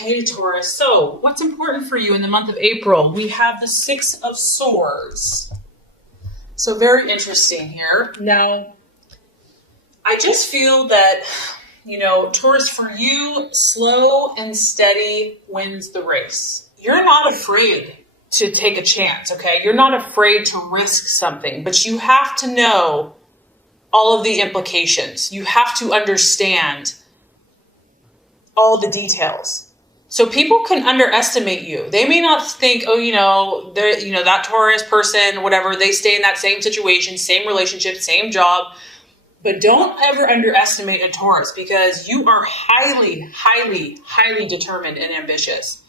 Okay, Taurus. So, what's important for you in the month of April? We have the Six of Swords. So, very interesting here. Now, I just feel that, Taurus, for you, slow and steady wins the race. You're not afraid to take a chance, okay? You're not afraid to risk something, but you have to know all of the implications. You have to understand all the details. So people can underestimate you. They may not think, that Taurus person, whatever, they stay in that same situation, same relationship, same job. But don't ever underestimate a Taurus, because you are highly, highly, highly determined and ambitious.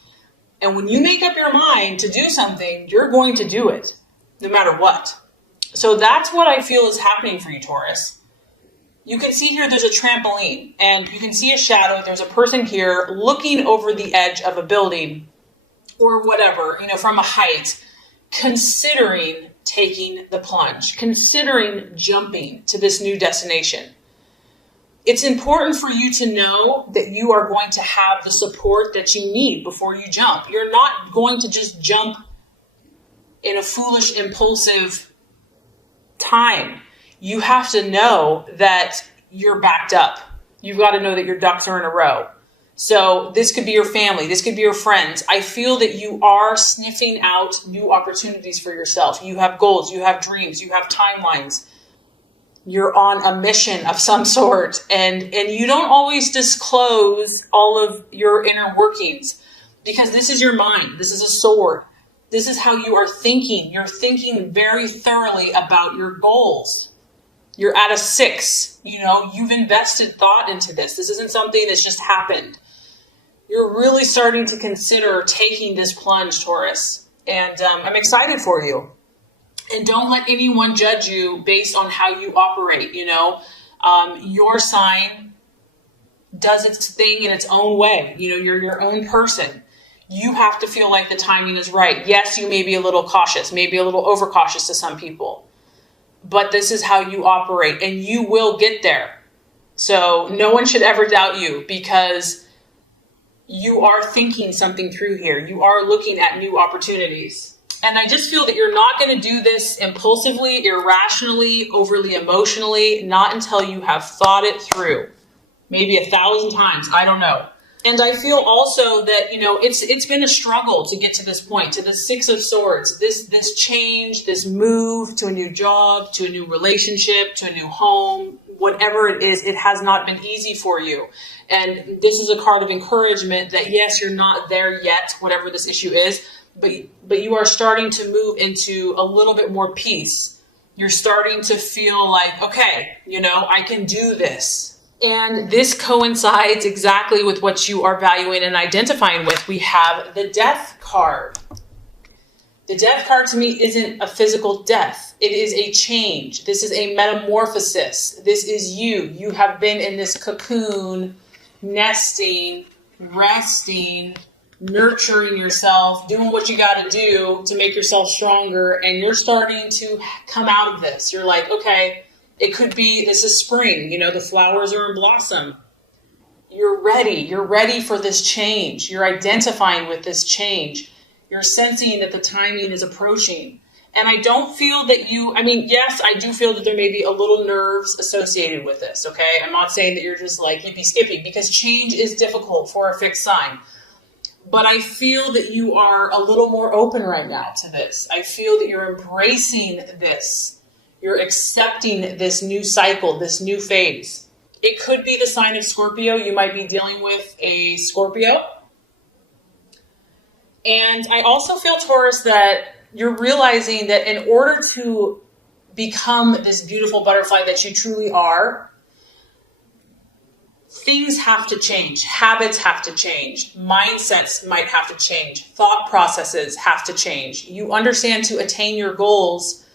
And when you make up your mind to do something, you're going to do it no matter what. So that's what I feel is happening for you, Taurus. You can see here there's a trampoline, and you can see a shadow. There's a person here looking over the edge of a building or whatever, from a height, considering taking the plunge, considering jumping to this new destination. It's important for you to know that you are going to have the support that you need before you jump. You're not going to just jump in a foolish, impulsive time. You have to know that you're backed up. You've got to know that your ducks are in a row. So this could be your family. This could be your friends. I feel that you are sniffing out new opportunities for yourself. You have goals. You have dreams. You have timelines. You're on a mission of some sort. And you don't always disclose all of your inner workings, because this is your mind. This is a sword. This is how you are thinking. You're thinking very thoroughly about your goals. You're at a 6. You've invested thought into this. This isn't something that's just happened. You're really starting to consider taking this plunge, Taurus. And I'm excited for you. And don't let anyone judge you based on how you operate. Your sign does its thing in its own way. You're your own person. You have to feel like the timing is right. Yes, you may be a little cautious, maybe a little overcautious to some people. But this is how you operate, and you will get there. So no one should ever doubt you, because you are thinking something through here. You are looking at new opportunities. And I just feel that you're not going to do this impulsively, irrationally, overly emotionally, not until you have thought it through. Maybe 1,000 times. I don't know. And I feel also that, it's been a struggle to get to this point, to the 6 of Swords, this change, this move to a new job, to a new relationship, to a new home, whatever it is, it has not been easy for you. And this is a card of encouragement that, yes, you're not there yet, whatever this issue is, but you are starting to move into a little bit more peace. You're starting to feel like, okay, I can do this. And this coincides exactly with what you are valuing and identifying with. We have the Death card. The Death card to me isn't a physical death. It is a change. This is a metamorphosis. This is you. You have been in this cocoon, nesting, resting, nurturing yourself, doing what you got to do to make yourself stronger. And you're starting to come out of this. You're like, okay, it could be, this is spring, the flowers are in blossom. You're ready. You're ready for this change. You're identifying with this change. You're sensing that the timing is approaching. And I don't feel that yes, I do feel that there may be a little nerves associated with this, okay? I'm not saying that you're just like hippy skippy, because change is difficult for a fixed sign. But I feel that you are a little more open right now to this. I feel that you're embracing this. You're accepting this new cycle, this new phase. It could be the sign of Scorpio. You might be dealing with a Scorpio. And I also feel, Taurus, that you're realizing that in order to become this beautiful butterfly that you truly are, things have to change. Habits have to change. Mindsets might have to change. Thought processes have to change. You understand, to attain your goals,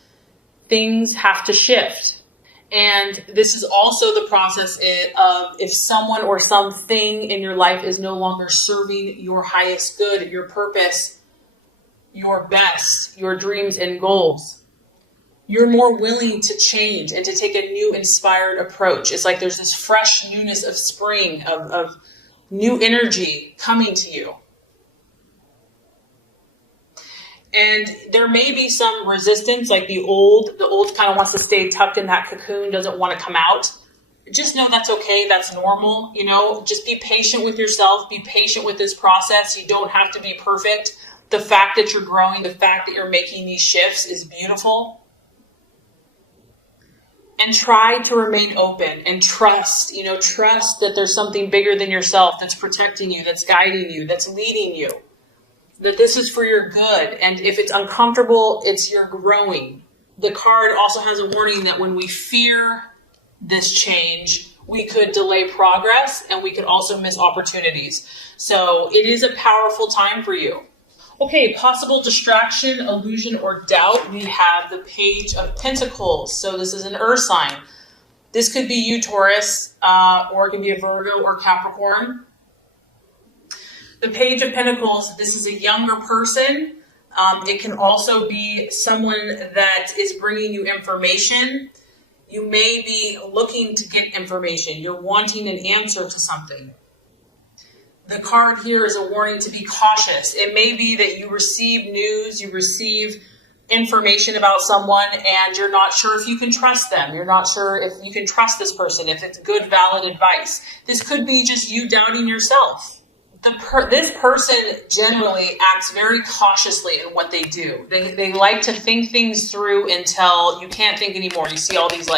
things have to shift. And this is also the process of if someone or something in your life is no longer serving your highest good, your purpose, your best, your dreams and goals, you're more willing to change and to take a new inspired approach. It's like there's this fresh newness of spring, of new energy coming to you. And there may be some resistance, like the old kind of wants to stay tucked in that cocoon, doesn't want to come out. Just know that's okay. That's normal. Just be patient with yourself. Be patient with this process. You don't have to be perfect. The fact that you're growing, the fact that you're making these shifts is beautiful. And try to remain open and trust that there's something bigger than yourself that's protecting you, that's guiding you, that's leading you, that this is for your good. And if it's uncomfortable, it's your growing. The card also has a warning that when we fear this change, we could delay progress and we could also miss opportunities. So it is a powerful time for you. Okay, possible distraction, illusion, or doubt. We have the Page of Pentacles. So this is an earth sign. This could be you, Taurus, or it can be a Virgo or Capricorn. The Page of Pentacles, this is a younger person. It can also be someone that is bringing you information. You may be looking to get information. You're wanting an answer to something. The card here is a warning to be cautious. It may be that you receive news, you receive information about someone, and you're not sure if you can trust them. You're not sure if you can trust this person, if it's good, valid advice. This could be just you doubting yourself. This person generally acts very cautiously in what they do. They like to think things through until you can't think anymore. You see all these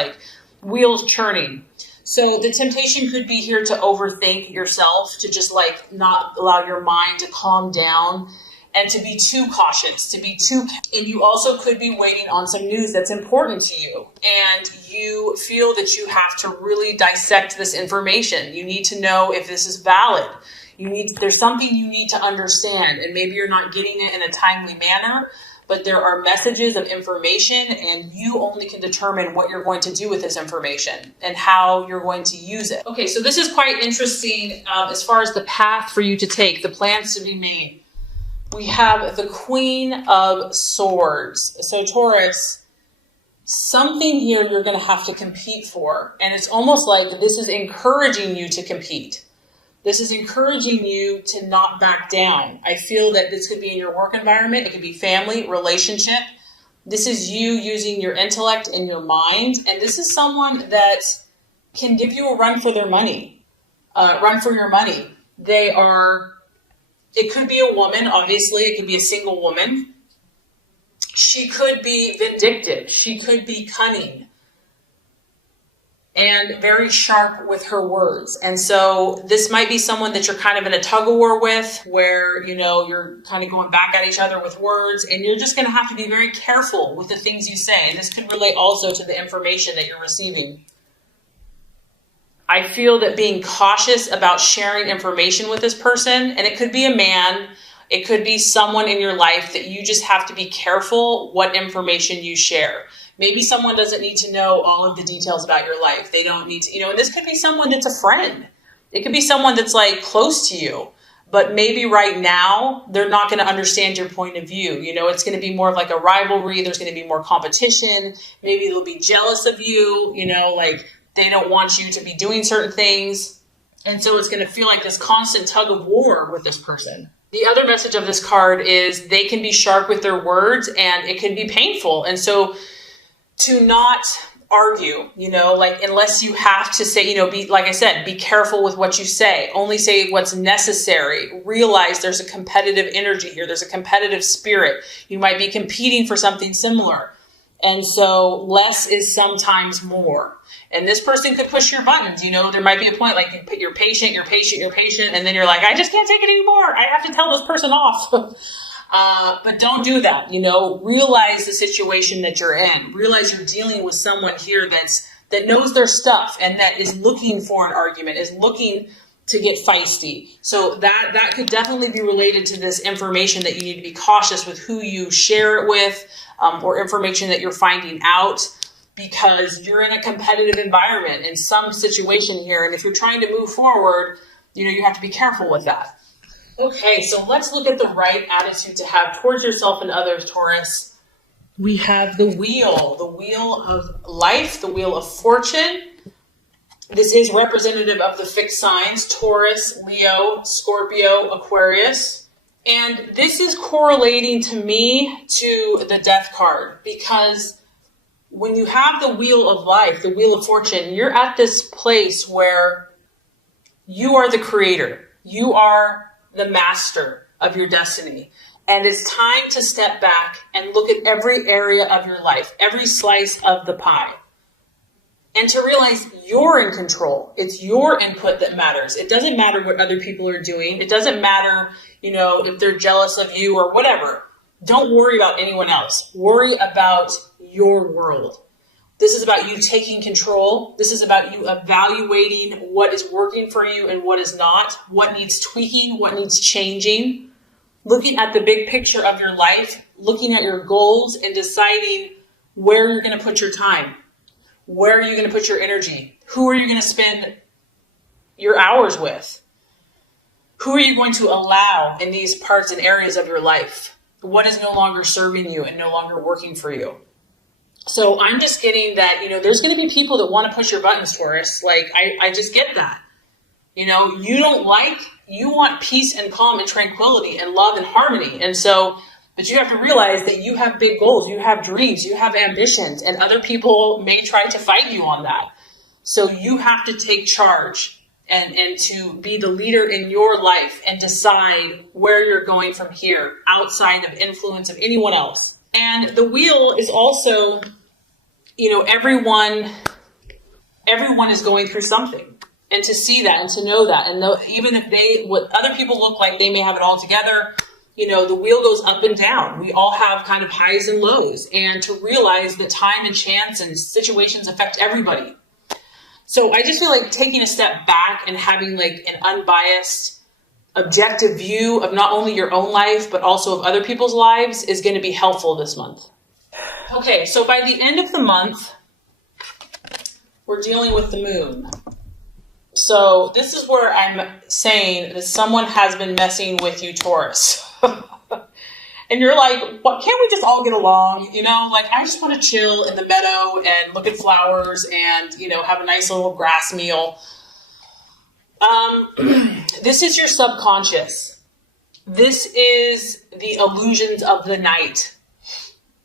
wheels churning. So the temptation could be here to overthink yourself, to just not allow your mind to calm down and to be too cautious, and you also could be waiting on some news that's important to you. And you feel that you have to really dissect this information. You need to know if this is valid. There's something you need to understand, and maybe you're not getting it in a timely manner, but there are messages of information, and you only can determine what you're going to do with this information and how you're going to use it. Okay, so this is quite interesting as far as the path for you to take, the plans to be made. We have the Queen of Swords. So Taurus, something here you're going to have to compete for, and it's almost like this is encouraging you to compete. This is encouraging you to not back down. I feel that this could be in your work environment. It could be family, relationship. This is you using your intellect and your mind. And this is someone that can give you a run for their money. Run for your money. It could be a woman, obviously. It could be a single woman. She could be vindictive. She could be cunning. And very sharp with her words. And so this might be someone that you're kind of in a tug of war with, where, you're kind of going back at each other with words, and you're just going to have to be very careful with the things you say. This could relate also to the information that you're receiving. I feel that being cautious about sharing information with this person, and it could be a man, it could be someone in your life, that you just have to be careful what information you share. Maybe someone doesn't need to know all of the details about your life. They don't need to, and this could be someone that's a friend. It could be someone that's close to you, but maybe right now they're not going to understand your point of view. It's going to be more of a rivalry. There's going to be more competition. Maybe they'll be jealous of you, they don't want you to be doing certain things. And so it's going to feel like this constant tug of war with this person. The other message of this card is they can be sharp with their words, and it can be painful. And so to not argue, unless you have to say, be careful with what you say. Only say what's necessary. Realize there's a competitive energy here. There's a competitive spirit. You might be competing for something similar. And so less is sometimes more. And this person could push your buttons. There might be a point you're patient, and then you're like, I just can't take it anymore. I have to tell this person off. But don't do that. Realize the situation that you're in. Realize you're dealing with someone here that knows their stuff and that is looking for an argument, is looking to get feisty. So that could definitely be related to this information that you need to be cautious with who you share it with, or information that you're finding out, because you're in a competitive environment in some situation here. And if you're trying to move forward, you have to be careful with that. Okay, so let's look at the right attitude to have towards yourself and others, Taurus. We have the wheel of life, the wheel of fortune. This is representative of the fixed signs, Taurus, Leo, Scorpio, Aquarius. And this is correlating to me to the Death card, because when you have the wheel of life, the wheel of fortune, you're at this place where you are the creator. You are the master of your destiny. And it's time to step back and look at every area of your life, every slice of the pie. And to realize you're in control. It's your input that matters. It doesn't matter what other people are doing. It doesn't matter, if they're jealous of you or whatever. Don't worry about anyone else. Worry about your world. This is about you taking control. This is about you evaluating what is working for you and what is not, what needs tweaking, what needs changing, looking at the big picture of your life, looking at your goals and deciding where you're going to put your time. Where are you going to put your energy? Who are you going to spend your hours with? Who are you going to allow in these parts and areas of your life? What is no longer serving you and no longer working for you? So I'm just getting that, there's going to be people that want to push your buttons, Taurus. I just get that. You want peace and calm and tranquility and love and harmony. But you have to realize that you have big goals, you have dreams, you have ambitions, and other people may try to fight you on that. So you have to take charge and to be the leader in your life and decide where you're going from here, outside of influence of anyone else. And the wheel is also, everyone is going through something. And to see that and to know that, and even if what other people look like, they may have it all together. The wheel goes up and down. We all have kind of highs and lows, and to realize that time and chance and situations affect everybody. So I just feel like taking a step back and having an unbiased, objective view of not only your own life, but also of other people's lives is going to be helpful this month. Okay, so by the end of the month, we're dealing with the moon. So this is where I'm saying that someone has been messing with you, Taurus. And you're like, what? Can't we just all get along? I just want to chill in the meadow and look at flowers and, have a nice little grass meal. This is your subconscious. This is the illusions of the night.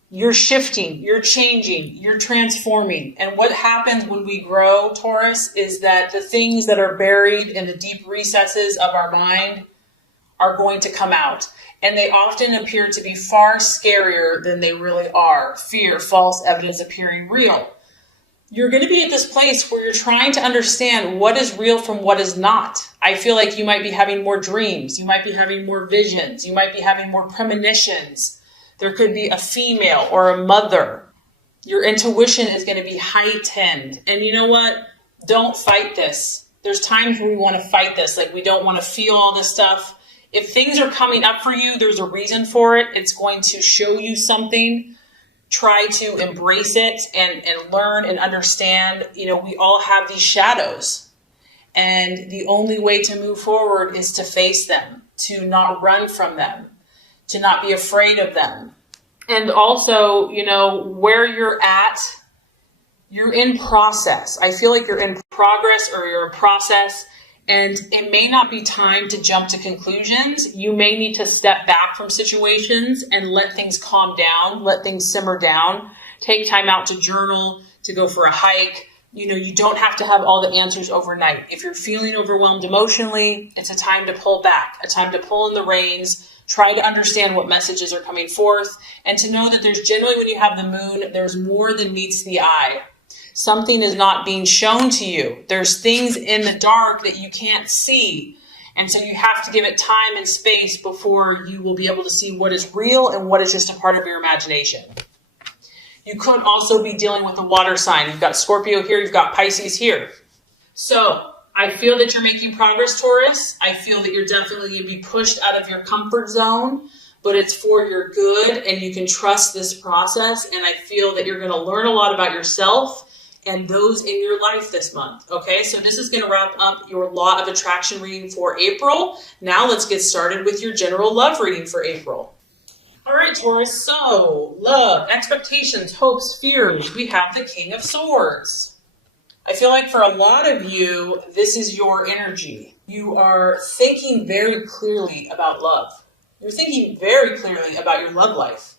You're shifting, you're changing, you're transforming. And what happens when we grow, Taurus, is that the things that are buried in the deep recesses of our mind are going to come out. And they often appear to be far scarier than they really are. Fear, false evidence appearing real. You're going to be at this place where you're trying to understand what is real from what is not. I feel like you might be having more dreams. You might be having more visions. You might be having more premonitions. There could be a female or a mother. Your intuition is going to be heightened. And you know what? Don't fight this. There's times when we want to fight this. We don't want to feel all this stuff. If things are coming up for you, there's a reason for it. It's going to show you something. Try to embrace it and learn and understand. We all have these shadows. And the only way to move forward is to face them, to not run from them, to not be afraid of them. And also, where you're at, you're in process. I feel like you're in progress or you're in process. And it may not be time to jump to conclusions. You may need to step back from situations and let things calm down, let things simmer down, take time out to journal, to go for a hike. You don't have to have all the answers overnight. If you're feeling overwhelmed emotionally, it's a time to pull back, a time to pull in the reins, try to understand what messages are coming forth, and to know that there's generally, when you have the moon, there's more than meets the eye. Something is not being shown to you. There's things in the dark that you can't see. And so you have to give it time and space before you will be able to see what is real and what is just a part of your imagination. You could also be dealing with a water sign. You've got Scorpio here, you've got Pisces here. So I feel that you're making progress, Taurus. I feel that you're definitely going to be pushed out of your comfort zone, but it's for your good and you can trust this process. And I feel that you're going to learn a lot about yourself and those in your life this month. Okay, so this is going to wrap up your Law of Attraction reading for April. Now let's get started with your general love reading for April. All right, Taurus, so love, expectations, hopes, fears. We have the King of Swords. I feel like for a lot of you, this is your energy. You are thinking very clearly about love. You're thinking very clearly about your love life.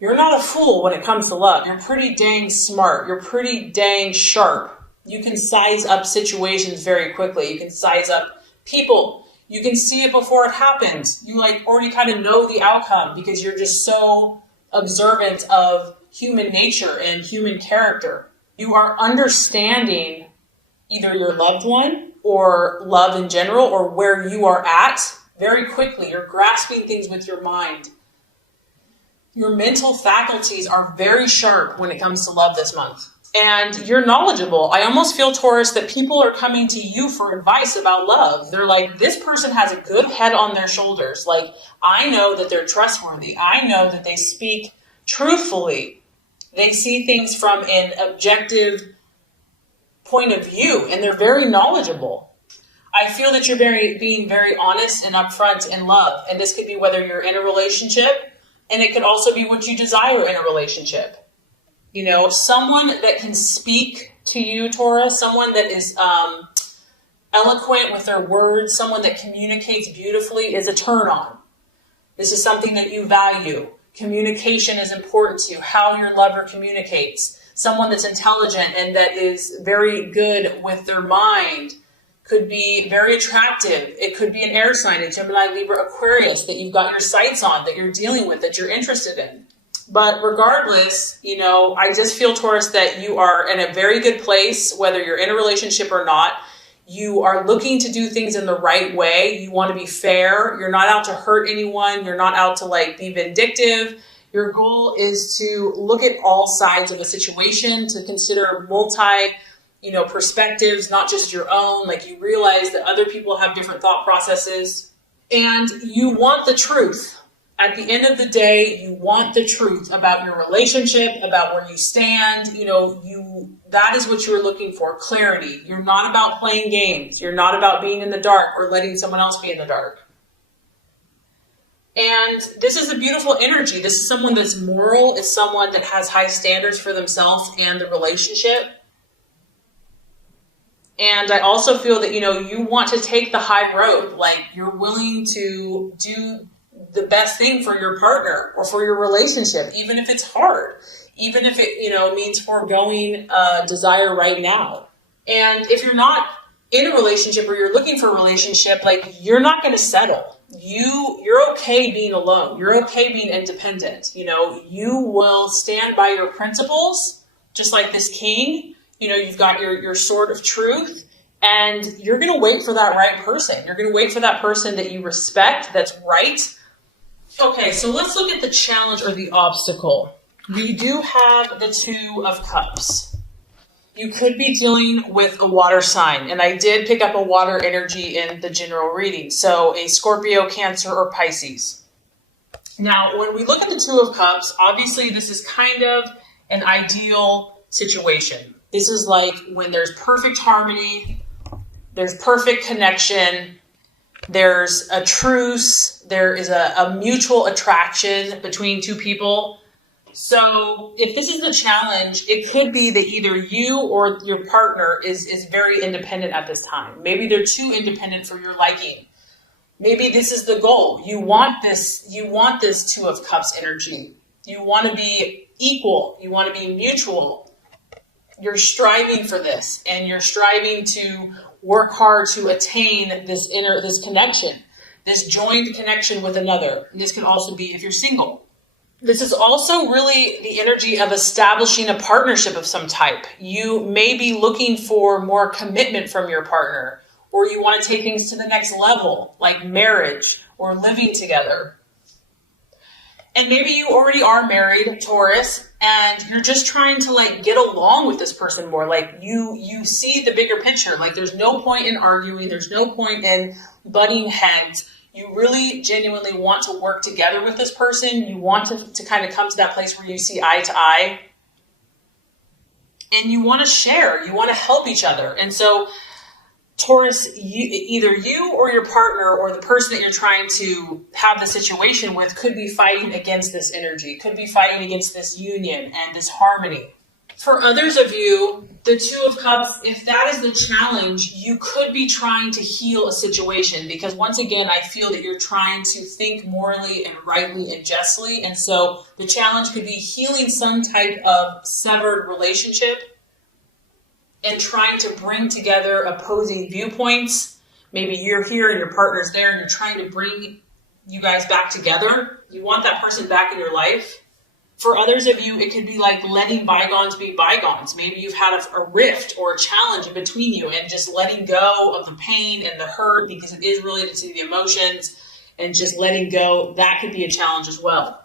You're not a fool when it comes to love. You're pretty dang smart. You're pretty dang sharp. You can size up situations very quickly. You can size up people. You can see it before it happens. You already kind of know the outcome because you're just so observant of human nature and human character. You are understanding either your loved one or love in general or where you are at very quickly. You're grasping things with your mind. Your mental faculties are very sharp when it comes to love this month. And you're knowledgeable. I almost feel, Taurus, that people are coming to you for advice about love. They're like, this person has a good head on their shoulders. Like, I know that they're trustworthy. I know that they speak truthfully. They see things from an objective point of view, and they're very knowledgeable. I feel that you're being very honest and upfront in love. And this could be whether you're in a relationship, and it could also be what you desire in a relationship. You know, someone that can speak to you, Taurus, someone that is eloquent with their words, someone that communicates beautifully is a turn on. This is something that you value. Communication is important to you, how your lover communicates. Someone that's intelligent and that is very good with their mind could be very attractive. It could be an air sign, a Gemini, Libra, Aquarius that you've got your sights on, that you're dealing with, that you're interested in. But regardless, you know, I just feel, Taurus, that you are in a very good place, whether you're in a relationship or not. You are looking to do things in the right way. You want to be fair. You're not out to hurt anyone. You're not out to be vindictive. Your goal is to look at all sides of a situation, to consider perspectives, not just your own. Like, you realize that other people have different thought processes, and you want the truth. At the end of the day, you want the truth about your relationship, about where you stand. That is what you're looking for, clarity. You're not about playing games. You're not about being in the dark or letting someone else be in the dark. And this is a beautiful energy. This is someone that's moral. It's someone that has high standards for themselves and the relationship. And I also feel that, you want to take the high road. Like, you're willing to do the best thing for your partner or for your relationship, even if it's hard, even if it, means foregoing desire right now. And if you're not in a relationship or you're looking for a relationship, you're not going to settle. You're okay being alone. You're okay being independent. You will stand by your principles, just like this king. You've got your sword of truth, and you're going to wait for that right person. You're going to wait for that person that you respect, that's right. Okay, so let's look at the challenge or the obstacle. We do have the Two of Cups. You could be dealing with a water sign, and I did pick up a water energy in the general reading, so a Scorpio, Cancer, or Pisces. Now, when we look at the Two of Cups, obviously this is kind of an ideal situation. This is like when there's perfect harmony, there's perfect connection, there's a truce, there is a mutual attraction between two people. So if this is a challenge, it could be that either you or your partner is very independent at this time. Maybe they're too independent for your liking. Maybe this is the goal. You want this Two of Cups energy. You want to be equal. You want to be mutual. You're striving for this, and you're striving to work hard to attain this connection, this joined connection with another. And this can also be if you're single. This is also really the energy of establishing a partnership of some type. You may be looking for more commitment from your partner, or you want to take things to the next level, like marriage or living together. And maybe you already are married, Taurus, and you're just trying to get along with this person more. You see the bigger picture. There's no point in arguing. There's no point in butting heads. You really genuinely want to work together with this person. You want to kind of come to that place where you see eye to eye. And you want to share. You want to help each other. And so, Taurus, either you or your partner or the person that you're trying to have the situation with could be fighting against this energy, could be fighting against this union and this harmony. For others of you, the Two of Cups, if that is the challenge, you could be trying to heal a situation, because once again, I feel that you're trying to think morally and rightly and justly. And so the challenge could be healing some type of severed relationship and trying to bring together opposing viewpoints. Maybe you're here and your partner's there and you're trying to bring you guys back together. You want that person back in your life. For others of you, it could be like letting bygones be bygones. Maybe you've had a rift or a challenge in between you, and just letting go of the pain and the hurt, because it is related to the emotions, and just letting go, that could be a challenge as well.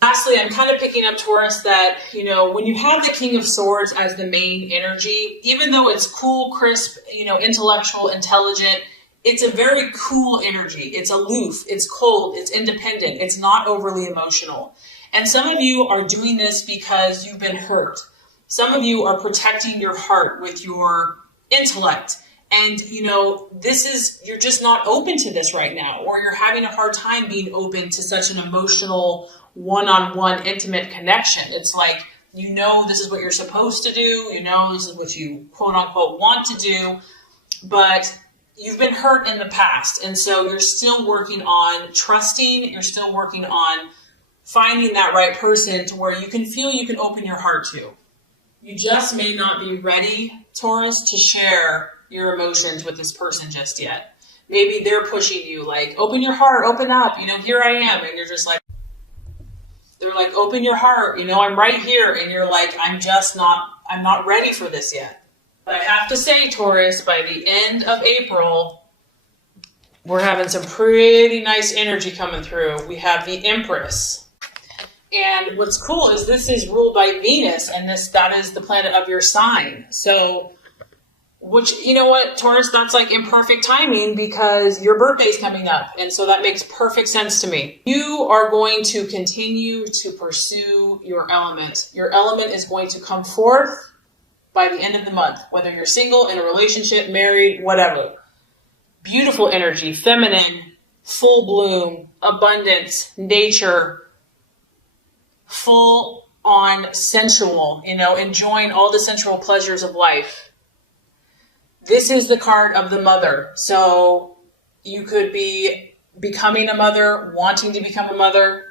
Lastly, I'm kind of picking up, Taurus, that, when you have the King of Swords as the main energy, even though it's cool, crisp, intellectual, intelligent, it's a very cool energy. It's aloof, it's cold, it's independent, it's not overly emotional. And some of you are doing this because you've been hurt. Some of you are protecting your heart with your intellect. And, you're just not open to this right now, or you're having a hard time being open to such an emotional, one-on-one, intimate connection. It's like, this is what you're supposed to do. This is what you, quote unquote, want to do. But you've been hurt in the past. And so you're still working on trusting. You're still working on finding that right person to where you can feel you can open your heart to. You just may not be ready, Taurus, to share your emotions with this person just yet. Maybe they're pushing you, like, open your heart, open up, here I am. And you're just like, they're like, open your heart, I'm right here. And you're like, I'm not ready for this yet. But I have to say, Taurus, by the end of April, we're having some pretty nice energy coming through. We have the Empress. And what's cool is this is ruled by Venus, and that is the planet of your sign. So, Taurus, that's like imperfect timing, because your birthday's coming up. And so that makes perfect sense to me. You are going to continue to pursue your element. Your element is going to come forth by the end of the month, whether you're single, in a relationship, married, whatever. Beautiful energy, feminine, full bloom, abundance, nature, full on sensual, enjoying all the sensual pleasures of life. This is the card of the mother. So you could be becoming a mother, wanting to become a mother.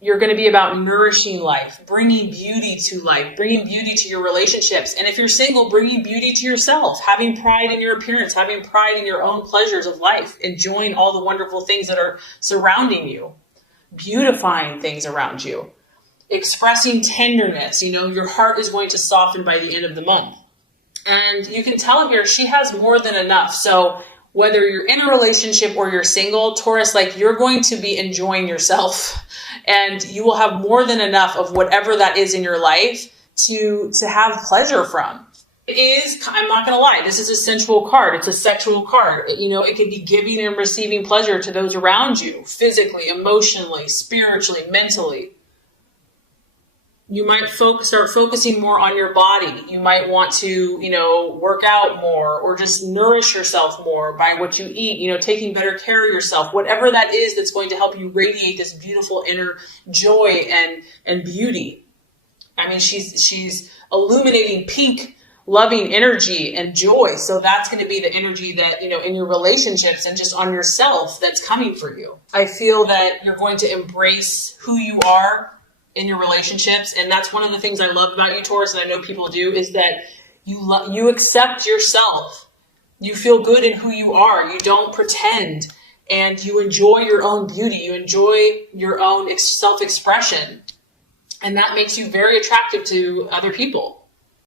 You're going to be about nourishing life, bringing beauty to life, bringing beauty to your relationships. And if you're single, bringing beauty to yourself, having pride in your appearance, having pride in your own pleasures of life, enjoying all the wonderful things that are surrounding you, beautifying things around you, expressing tenderness. Your heart is going to soften by the end of the month. And you can tell here, she has more than enough. So whether you're in a relationship or you're single, Taurus, you're going to be enjoying yourself, and you will have more than enough of whatever that is in your life to have pleasure from. It is, I'm not going to lie, this is a sensual card. It's a sexual card. It could be giving and receiving pleasure to those around you, physically, emotionally, spiritually, mentally. You might start focusing more on your body. You might want to, work out more, or just nourish yourself more by what you eat, taking better care of yourself, whatever that is that's going to help you radiate this beautiful inner joy and beauty. I mean, she's illuminating pink, loving energy and joy. So that's going to be the energy that, in your relationships and just on yourself that's coming for you. I feel that you're going to embrace who you are in your relationships. And that's one of the things I love about you, Taurus, and I know people do, is that you accept yourself. You feel good in who you are. You don't pretend, and you enjoy your own beauty. You enjoy your own self-expression. And that makes you very attractive to other people.